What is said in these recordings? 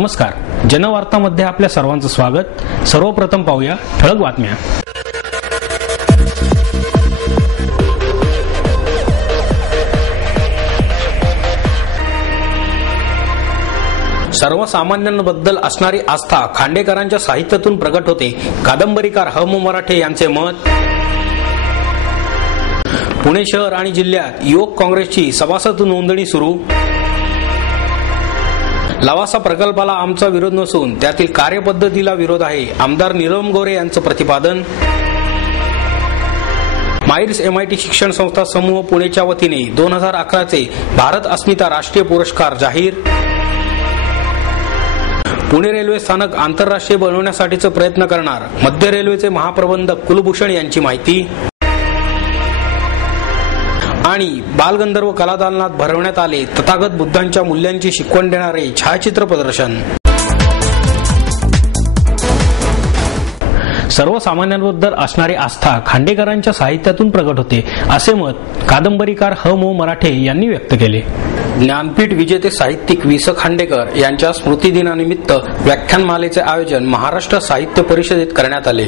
नमस्कार, जनवार्तामध्ये आपल्या सर्वांचं स्वागत. सर्वप्रथम पाहूया ठळक बातम्या. सर्वसामान्यांबद्दल असणारी आस्था खांडेकरांच्या साहित्यातून प्रगट होते. कादंबरीकार ह मो मराठे यांचे मत. पुणे शहर आणि जिल्ह्यात युवक काँग्रेसची सभासद नोंदणी सुरू. लवासा प्रकल्पाला आमचा विरोध नसून त्यातील कार्यपद्धतीला विरोध आहे, आमदार नीलम गोरे यांचं प्रतिपादन. माईर्स MIT शिक्षण संस्था समूह पुणेच्या वतीने 2011चे भारत अस्मिता राष्ट्रीय पुरस्कार जाहीर. पुणे रेल्वे स्थानक आंतरराष्ट्रीय बनवण्यासाठीचा प्रयत्न करणार, मध्य रेल्वेचे महाप्रबंधक कुलभूषण यांची माहिती. आणि बालगंधर्व कलादालनात भरवण्यात आले तथागत बुद्धांच्या मूल्यांची शिकवण देणारे छायाचित्र प्रदर्शन. सर्वसामान्यांबद्दल असणारी आस्था खांडेकरांच्या साहित्यातून प्रगट होते, असे मत कादंबरीकार ह मो मराठे यांनी व्यक्त केले. ज्ञानपीठ विजेते साहित्यिक वि. स. खांडेकर यांच्या स्मृतिदिनानिमित्त व्याख्यानमालेचे आयोजन महाराष्ट्र साहित्य परिषदेत करण्यात आले.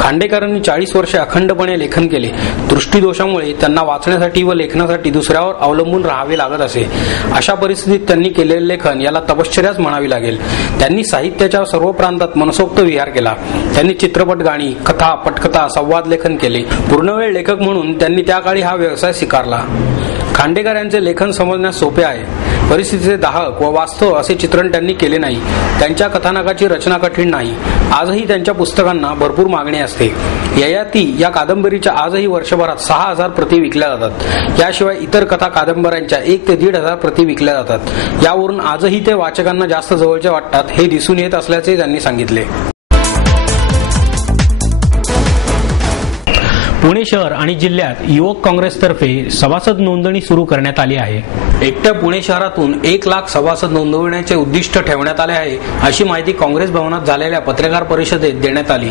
खांडेकरांनी 40 वर्षे अखंडपणे लेखन केले. दृष्टीदोषामुळे त्यांना वाचण्यासाठी व लेखनासाठी दुसऱ्यावर अवलंबून राहावे लागत असे. अशा परिस्थितीत त्यांनी केलेले लेखन याला तपश्चर्याच म्हणावी लागेल. त्यांनी साहित्याच्या सर्व प्रांतात मनसोक्त विहार केला. त्यांनी चित्रपट, गाणी, कथा, पटकथा, संवाद लेखन केले. पूर्णवेळ लेखक म्हणून त्यांनी त्या काळी हा व्यवसाय स्वीकारला. खांडेकर यांचे लेखन समजण्यास सोपे आहे. परिस्थितीचे दाहक व वास्तव असे चित्रण त्यांनी केले नाही. त्यांच्या कथानकाची रचना कठीण नाही. आजही त्यांच्या पुस्तकांना भरपूर मागणी असते. ययाती या कादंबरीच्या आजही वर्षभरात 6000 प्रती विकल्या जातात. याशिवाय इतर कथा कादंबऱ्यांच्या 1 ते 1,500 प्रती विकल्या जातात. यावरून आजही ते वाचकांना जास्त जवळचे वाटतात हे दिसून येत असल्याचे त्यांनी सांगितले. पुणे शहर आणि जिल्ह्यात युवक काँग्रेसतर्फे सभासद नोंदणी सुरू करण्यात आली आहे. एकट्या पुणे शहरातून 1 लाख सभासद नोंदविण्याचे उद्दिष्ट ठेवण्यात आले आहे, अशी माहिती काँग्रेस भवनात झालेल्या पत्रकार परिषदेत देण्यात आली.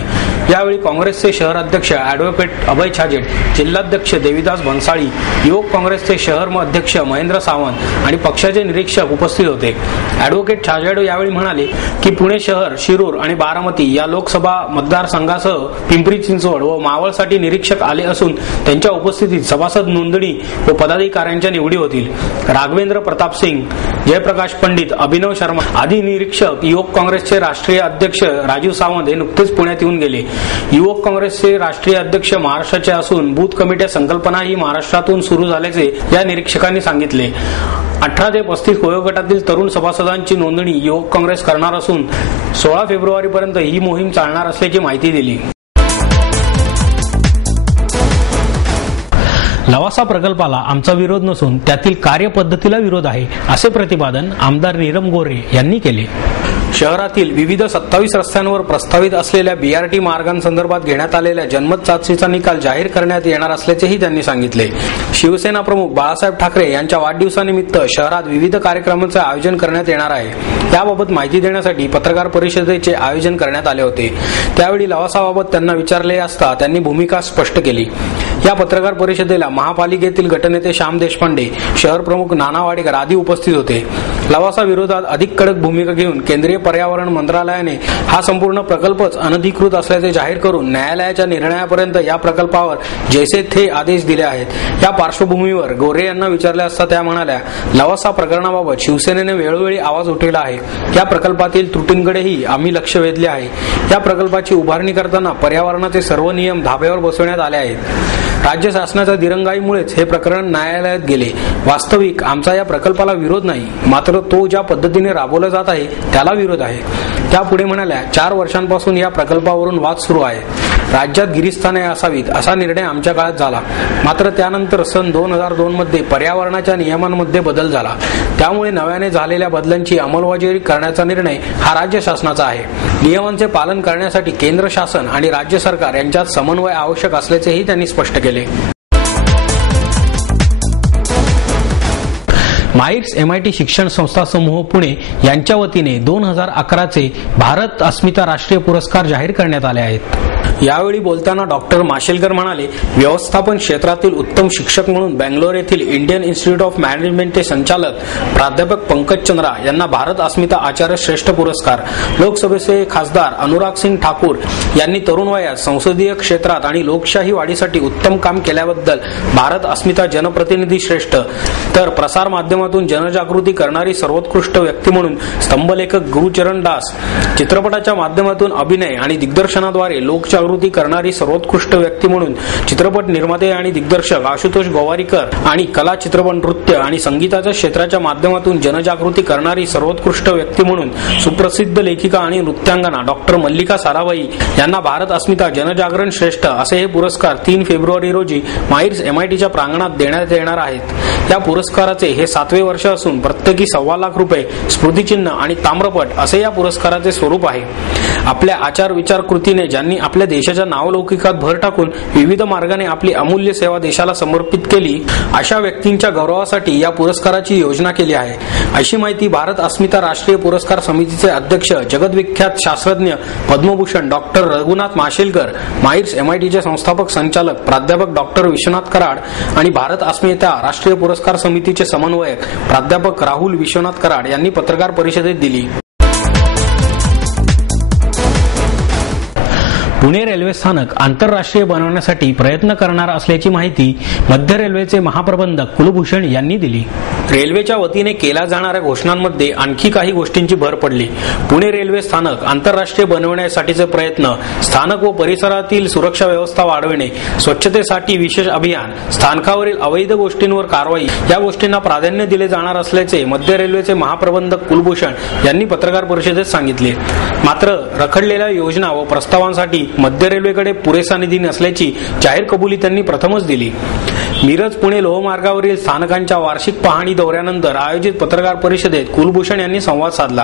यावेळी काँग्रेसचे शहर अध्यक्ष ॲडव्होकेट अभय छाजेड, जिल्हाध्यक्ष देविदास भन्साळी, युवक काँग्रेसचे शहर अध्यक्ष महेंद्र सावंत आणि पक्षाचे निरीक्षक उपस्थित होते. ॲडव्होकेट छाजेड यावेळी म्हणाले की पुणे शहर, शिरूर आणि बारामती या लोकसभा मतदारसंघासह पिंपरी चिंचवड व मावळसाठी निरीक्षक आले असून त्यांच्या उपस्थितीत सभासद नोंदणी व पदाधिकाऱ्यांच्या निवडी होतील. राघवेंद्र प्रताप सिंग, जयप्रकाश पंडित, अभिनव शर्मा आदी निरीक्षक युवक काँग्रेसचे राष्ट्रीय अध्यक्ष राजीव सावंत हे नुकतेच पुण्यात येऊन गेले. युवक काँग्रेसचे राष्ट्रीय अध्यक्ष महाराष्ट्राचे असून बूथ कमिट्या संकल्पना ही महाराष्ट्रातून सुरू झाल्याचे या निरीक्षकांनी सांगितले. 18 ते 35 वयोगटातील तरुण सभासदांची नोंदणी युवक काँग्रेस करणार असून 16 फेब्रुवारीपर्यंत ही मोहीम चालणार असल्याची माहिती दिली. लवासा प्रकल्पाला आमचा विरोध नसून त्यातील कार्यपद्धतीला विरोध आहे, असे प्रतिपादन आमदार नीलम गोरे यांनी केले. शहरातील विविध 27 रस्त्यांवर प्रस्तावित असलेल्या BRT मार्गांसंदर्भात घेण्यात आलेल्या जनमत चाचणीचा निकाल जाहीर करण्यात येणार असल्याचेही त्यांनी सांगितले. शिवसेना प्रमुख बाळासाहेब ठाकरे यांच्या वाढदिवसानिमित्त शहरात विविध कार्यक्रमांचे आयोजन करण्यात येणार आहे. त्याबाबत माहिती देण्यासाठी पत्रकार परिषदेचे आयोजन करण्यात आले होते. त्यावेळी लवासाबाबत त्यांना विचारले असता त्यांनी भूमिका स्पष्ट केली. या पत्रकार परिषदेला महापालिकेतील गटनेते श्याम देशपांडे, शहर प्रमुख नाना वाडेकर आदी उपस्थित होते. लवासा विरोधात अधिक कडक भूमिका घेऊन केंद्रीय पर्यावरण मंत्रालयाने हा संपूर्ण प्रकल्पच अनधिकृत असल्याचे जाहीर करून न्यायालयाच्या निर्णयापर्यंत या प्रकल्पावर जैसे थे आदेश दिले आहेत. या पार्श्वभूमीवर गोरे यांना विचारले असता त्या म्हणाल्या, लवासा प्रकरणाबाबत शिवसेनेने वेळोवेळी आवाज उठवला आहे. या प्रकल्पातील त्रुटींकडेही आम्ही लक्ष वेधले आहे. या प्रकल्पाची उभारणी करताना पर्यावरणाचे सर्व नियम धाब्यावर बसवण्यात आले आहेत. राज्य शासनाच्या दिरंगाईमुळेच हे प्रकरण न्यायालयात गेले. वास्तविक आमचा या प्रकल्पाला विरोध नाही, मात्र तो ज्या पद्धतीने राबवला जात आहे त्याला विरोध आहे. त्या पुढे म्हणाल्या, 4 वर्षांपासून या प्रकल्पावरून वाद सुरू आहे. राज्यात गिरीस्थाने असावीत असा निर्णय आमच्या काळात झाला, मात्र त्यानंतर सन 2002 मध्ये पर्यावरणाच्या नियमांमध्ये बदल झाला. त्यामुळे नव्याने झालेल्या बदलांची अंमलबजावणी करण्याचा निर्णय हा राज्य शासनाचा आहे. नियमांचे पालन करण्यासाठी केंद्र शासन आणि राज्य सरकार यांच्यात समन्वय आवश्यक असल्याचेही त्यांनी स्पष्ट केले. माईर्स MIT शिक्षण संस्था समूह पुणे यांच्या वतीने 2011चे भारत अस्मिता राष्ट्रीय पुरस्कार जाहीर करण्यात आले आहेत। यावेळी बोलताना डॉक्टर माशेलकर म्हणाले, व्यवस्थापन क्षेत्रातील उत्तम शिक्षक म्हणून बेंगलोर येथील इंडियन इन्स्टिट्यूट ऑफ मॅनेजमेंटचे संचालक प्राध्यापक पंकज चंद्रा यांना भारत अस्मिता आचार्य श्रेष्ठ पुरस्कार, लोकसभेचे खासदार अनुराग सिंग ठाकूर यांनी तरुण वयात संसदीय क्षेत्रात आणि लोकशाही वाढीसाठी उत्तम काम केल्याबद्दल भारत अस्मिता जनप्रतिनिधी श्रेष्ठ, तर प्रसार माध्यमातून जनजागृती करणारी सर्वोत्कृष्ट व्यक्ती म्हणून स्तंभलेखक गुरुचरण दास, चित्रपटाच्या माध्यमातून अभिनय आणि दिग्दर्शनाद्वारे लोकजागृती करणारी सर्वोत्कृष्ट व्यक्ती म्हणून चित्रपट निर्माते आणि दिग्दर्शक आशुतोष गोवारीकर आणि कला, चित्रपट, नृत्य आणि संगीताच्या क्षेत्राच्या माध्यमातून जनजागृती करणारी सर्वोत्कृष्ट व्यक्ती म्हणून सुप्रसिद्ध लेखिका आणि नृत्यांगना डॉक्टर मल्लिका साराभाई यांना भारत अस्मिता जनजागरण श्रेष्ठ असे हे पुरस्कार 3 फेब्रुवारी रोजी माईर्स MITच्या प्रांगणात देण्यात येणार आहेत। या पुरस्काराचे हे 7वे वर्ष असून प्रत्येकी ₹1,25,000 स्मृतिचिन्ह आणि ताम्रपट असे या पुरस्काराचे स्वरूप आहे। आपल्या आचार विचार कृतीने ज्यांनी आपल्या देशाच्या नावलौकिकात भर टाकून विविध मार्गाने आपली अमूल्य सेवा देशाला समर्पित केली, अशा व्यक्तींच्या गौरवासाठी या पुरस्काराची योजना केली आहे, अशी माहिती भारत अस्मिता राष्ट्रीय पुरस्कार समितीचे अध्यक्ष जगद्विख्यात शास्त्रज्ञ पद्मभूषण डॉक्टर रघुनाथ माशेलकर, माईर्स MITचे संस्थापक संचालक प्राध्यापक डॉक्टर विश्वनाथ कराड आणि भारत अस्मिता राष्ट्रीय पुरस्कार समितीचे समन्वयक प्राध्यापक राहुल विश्वनाथ कराड यांनी पत्रकार परिषदेत दिली। पुणे रेल्वे स्थानक आंतरराष्ट्रीय बनवण्यासाठी प्रयत्न करणार असल्याची माहिती मध्य रेल्वेचे महाप्रबंधक कुलभूषण यांनी दिली। रेल्वेच्या वतीने केल्या जाणाऱ्या घोषणांमध्ये आणखी काही गोष्टींची भर पडली। पुणे रेल्वे स्थानक आंतरराष्ट्रीय बनवण्यासाठीचे प्रयत्न, स्थानक व परिसरातील सुरक्षा व्यवस्था वाढविणे, स्वच्छतेसाठी विशेष अभियान, स्थानकावरील अवैध गोष्टींवर कारवाई या गोष्टींना प्राधान्य दिले जाणार असल्याचे मध्य रेल्वेचे महाप्रबंधक कुलभूषण यांनी पत्रकार परिषदेत सांगितले। मात्र रखडलेल्या योजना व प्रस्तावांसाठी मध्य रेल्वेकडे पुरेसा निधी नसल्याची जाहीर कबुली त्यांनी प्रथमच दिली। मिरज पुणे लोहमार्गावरील स्थानकांच्या वार्षिक पाहणी दौऱ्यानंतर आयोजित पत्रकार परिषदेत कुलभूषण यांनी संवाद साधला।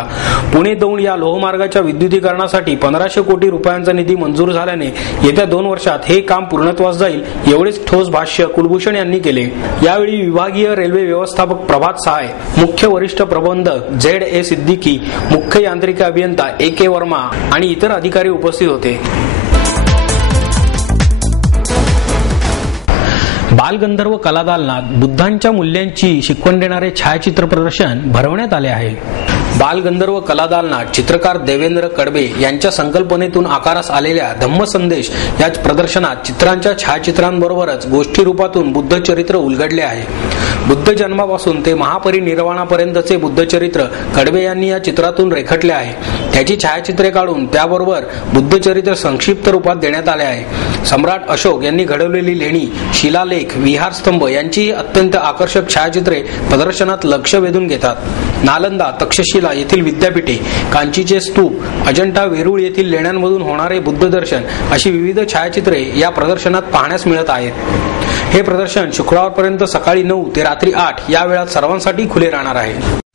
पुणे दौंड या लोहमार्गाच्या विद्युतीकरणासाठी 1500 कोटी रुपयांचा निधी मंजूर झाल्याने येत्या 2 वर्षात हे काम पूर्णत्वास जाईल, एवढेच ठोस भाष्य कुलभूषण यांनी केले। यावेळी विभागीय रेल्वे व्यवस्थापक प्रभात सहाय, मुख्य वरिष्ठ प्रबंधक ZA सिद्दीकी, मुख्य यांत्रिक अभियंता AK वर्मा आणि इतर अधिकारी उपस्थित होते। बालगंधर्व कलादालनात बुद्धांच्या मूल्यांची शिकवण देणारे छायाचित्र प्रदर्शन भरवण्यात आले आहे। बालगंधर्व कलादालनात चित्रकार देवेंद्र कडबे यांच्या संकल्पनेतून आकारास आलेल्या धम्मसंदेश या प्रदर्शनात चित्रांच्या छायाचित्रांबरोबरच गोष्टी रूपातून बुद्ध चरित्र उलगडले आहे। बुद्ध जन्मापासून ते महापरिनिर्वाणापर्यंतचे बुद्ध चरित्र कडबे यांनी या चित्रातून रेखाटले आहे। त्याची छायाचित्रे काढून त्याबरोबर बुद्ध चरित्र संक्षिप्त रूपात देण्यात आले आहे। सम्राट अशोक यांनी घडवलेली लेणी, शिलालेख, विहारस्तंभ यांची अत्यंत आकर्षक छायाचित्रे प्रदर्शनात लक्ष वेधून घेतात। नालंदा, तक्षशिला येथील विद्यापीठे, कांचीचे स्तूप, अजंठा, वेरूळ येथील लेण्यांमधून होणारे बुद्ध दर्शन अशी विविध छायाचित्रे या प्रदर्शनात पाहण्यास मिळत आहेत। हे प्रदर्शन शुक्रवारपर्यंत सकाळी 9 ते रात्री 8 या वेळात सर्वांसाठी खुले राहणार आहे।